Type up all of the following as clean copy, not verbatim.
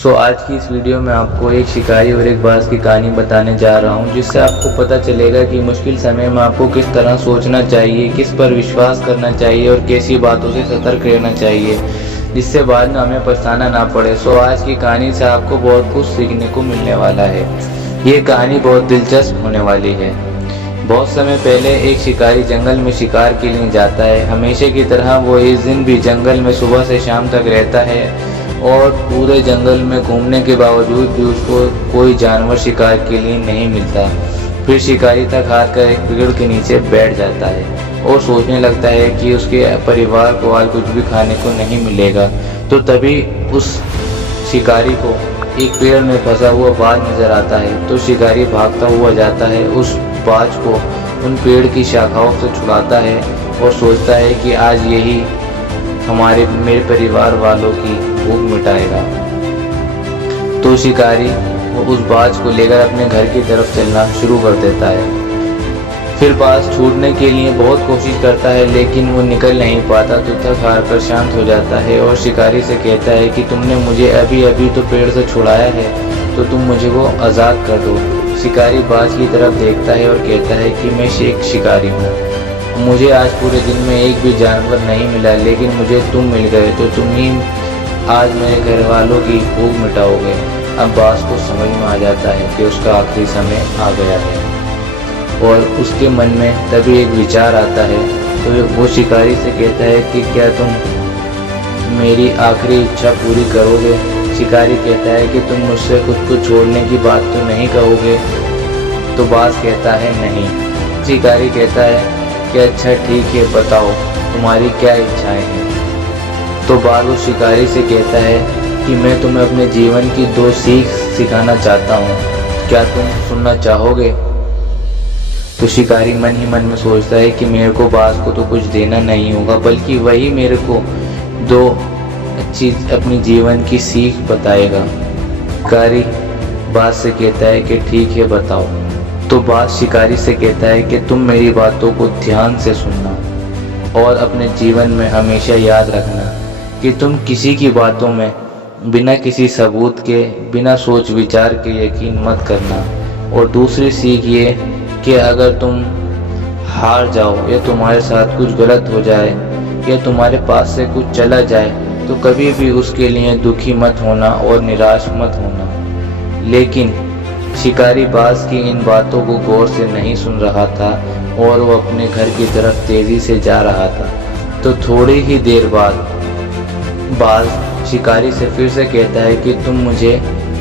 आज की इस वीडियो में आपको एक शिकारी और एक बाज की कहानी बताने जा रहा हूं, जिससे आपको पता चलेगा कि मुश्किल समय में आपको किस तरह सोचना चाहिए, किस पर विश्वास करना चाहिए और कैसी बातों से सतर्क रहना चाहिए, जिससे बाद में हमें पछताना ना पड़े। आज की कहानी से आपको बहुत कुछ सीखने को मिलने वाला है। ये कहानी बहुत दिलचस्प होने वाली है। बहुत समय पहले एक शिकारी जंगल में शिकार के लिए जाता है। हमेशा की तरह वो इस दिन भी जंगल में सुबह से शाम तक रहता है और पूरे जंगल में घूमने के बावजूद भी उसको कोई जानवर शिकार के लिए नहीं मिलता। फिर शिकारी थक हार कर एक पेड़ के नीचे बैठ जाता है और सोचने लगता है कि उसके परिवार को आज कुछ भी खाने को नहीं मिलेगा। तो तभी उस शिकारी को एक पेड़ में फंसा हुआ बाज नजर आता है। तो शिकारी भागता हुआ जाता है, उस बाज को उन पेड़ की शाखाओं से छुड़ाता है और सोचता है कि आज यही मेरे परिवार वालों की भूख मिटाएगा। तो शिकारी वो उस बाज को लेकर अपने घर की तरफ चलना शुरू कर देता है। फिर बाज छूटने के लिए बहुत कोशिश करता है, लेकिन वो निकल नहीं पाता। तो थक हार कर शांत हो जाता है और शिकारी से कहता है कि तुमने मुझे अभी अभी तो पेड़ से छुड़ाया है, तो तुम मुझे वो आज़ाद कर दो। शिकारी बाज की तरफ देखता है और कहता है कि मैं एक शिकारी हूँ, मुझे आज पूरे दिन में एक भी जानवर नहीं मिला, लेकिन मुझे तुम मिल गए, तो तुम ही आज मेरे घर वालों की भूख मिटाओगे। अब बाज को समझ में आ जाता है कि उसका आखिरी समय आ गया है और उसके मन में तभी एक विचार आता है। तो वो शिकारी से कहता है कि क्या तुम मेरी आखिरी इच्छा पूरी करोगे। शिकारी कहता है कि तुम मुझसे खुद को छोड़ने की बात तो नहीं कहोगे। तो बाज कहता है नहीं। शिकारी कहता है कि अच्छा ठीक है, बताओ तुम्हारी क्या इच्छाएं हैं। तो बाज उस शिकारी से कहता है कि मैं तुम्हें अपने जीवन की 2 सीख सिखाना चाहता हूँ, क्या तुम सुनना चाहोगे। तो शिकारी मन ही मन में सोचता है कि मेरे को बाज को तो कुछ देना नहीं होगा, बल्कि वही मेरे को 2 अच्छी अपनी जीवन की सीख बताएगा। शिकारी बाज से कहता है कि ठीक है, बताओ। तो बाज शिकारी से कहता है कि तुम मेरी बातों को ध्यान से सुनना और अपने जीवन में हमेशा याद रखना कि तुम किसी की बातों में बिना किसी सबूत के, बिना सोच विचार के यकीन मत करना। और दूसरी सीख ये कि अगर तुम हार जाओ या तुम्हारे साथ कुछ गलत हो जाए या तुम्हारे पास से कुछ चला जाए, तो कभी भी उसके लिए दुखी मत होना और निराश मत होना। लेकिन शिकारी बाज की इन बातों को गौर से नहीं सुन रहा था और वो अपने घर की तरफ तेजी से जा रहा था। तो थोड़ी ही देर बाद बाज शिकारी से फिर से कहता है कि तुम मुझे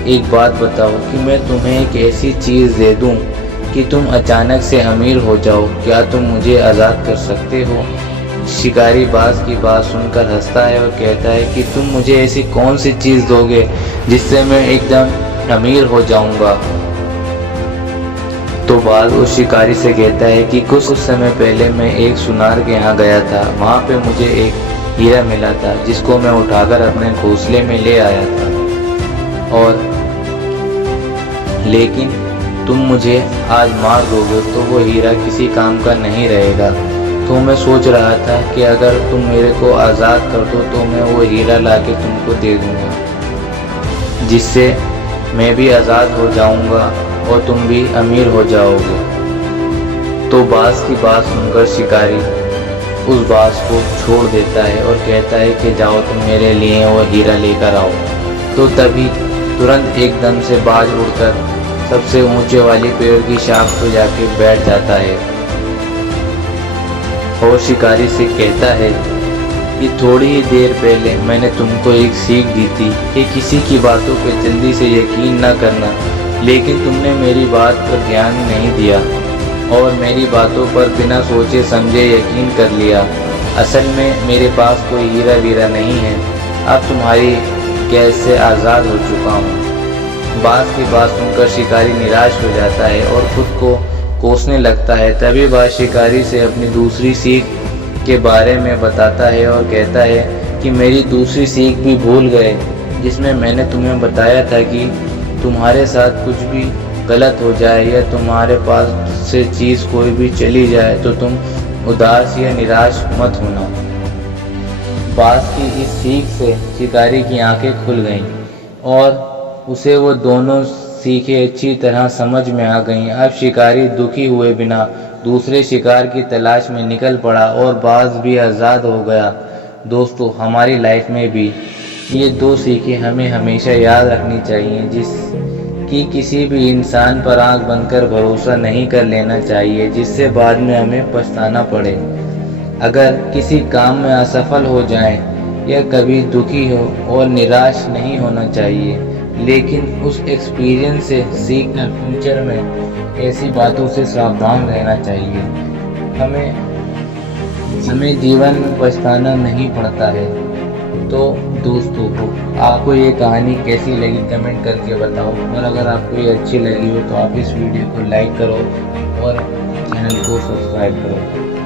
एक बात बताओ कि मैं तुम्हें एक ऐसी चीज़ दे दूं कि तुम अचानक से अमीर हो जाओ, क्या तुम मुझे आज़ाद कर सकते हो। शिकारी बाज की बात सुनकर हंसता है और कहता है कि तुम मुझे ऐसी कौन सी चीज़ दोगे जिससे मैं एकदम अमीर हो जाऊंगा। तो बाज उस शिकारी से कहता है कि कुछ समय पहले मैं एक सुनार के यहाँ गया था, वहाँ पे मुझे एक हीरा मिला था जिसको मैं उठाकर अपने घोंसले में ले आया था। और लेकिन तुम मुझे आज मार दोगे तो वो हीरा किसी काम का नहीं रहेगा। तो मैं सोच रहा था कि अगर तुम मेरे को आज़ाद कर दो तो मैं वो हीरा लाके तुमको दे दूँगा, जिससे मैं भी आज़ाद हो जाऊँगा और तुम भी अमीर हो जाओगे। तो बाज की बात सुनकर शिकारी उस बाज को छोड़ देता है और कहता है कि जाओ तुम मेरे लिए वो हीरा लेकर आओ। तो तभी तुरंत एकदम से बाज उड़कर सबसे ऊंचे वाली पेड़ की शाख पर जाके बैठ जाता है और शिकारी से कहता है कि थोड़ी ही देर पहले मैंने तुमको एक सीख दी थी कि किसी की बातों पर जल्दी से यकीन न करना, लेकिन तुमने मेरी बात पर ध्यान नहीं दिया और मेरी बातों पर बिना सोचे समझे यकीन कर लिया। असल में मेरे पास कोई हीरा वीरा नहीं है, अब तुम्हारी कैद से आज़ाद हो चुका हूँ। बाज की बात सुनकर शिकारी निराश हो जाता है और खुद को कोसने लगता है। तभी बाज शिकारी से अपनी दूसरी सीख के बारे में बताता है और कहता है कि मेरी दूसरी सीख भी भूल गए, जिसमें मैंने तुम्हें बताया था कि तुम्हारे साथ कुछ भी गलत हो जाए या तुम्हारे पास से चीज़ कोई भी चली जाए तो तुम उदास या निराश मत होना। बाज की इस सीख से शिकारी की आंखें खुल गईं। और उसे वो दोनों सीखें अच्छी तरह समझ में आ गईं। अब शिकारी दुखी हुए बिना दूसरे शिकार की तलाश में निकल पड़ा और बाज भी आज़ाद हो गया। दोस्तों, हमारी लाइफ में भी ये दो सीखें हमें हमेशा याद रखनी चाहिए, कि किसी भी इंसान पर आंख बंद कर भरोसा नहीं कर लेना चाहिए, जिससे बाद में हमें पछताना पड़े। अगर किसी काम में असफल हो जाएं या कभी दुखी हो और निराश नहीं होना चाहिए, लेकिन उस एक्सपीरियंस से सीख कर फ्यूचर में ऐसी बातों से सावधान रहना चाहिए। हमें जीवन में पछताना नहीं पड़ता है। तो दोस्तों, आपको ये कहानी कैसी लगी कमेंट करके बताओ, और अगर आपको ये अच्छी लगी हो तो आप इस वीडियो को लाइक करो और चैनल को सब्सक्राइब करो।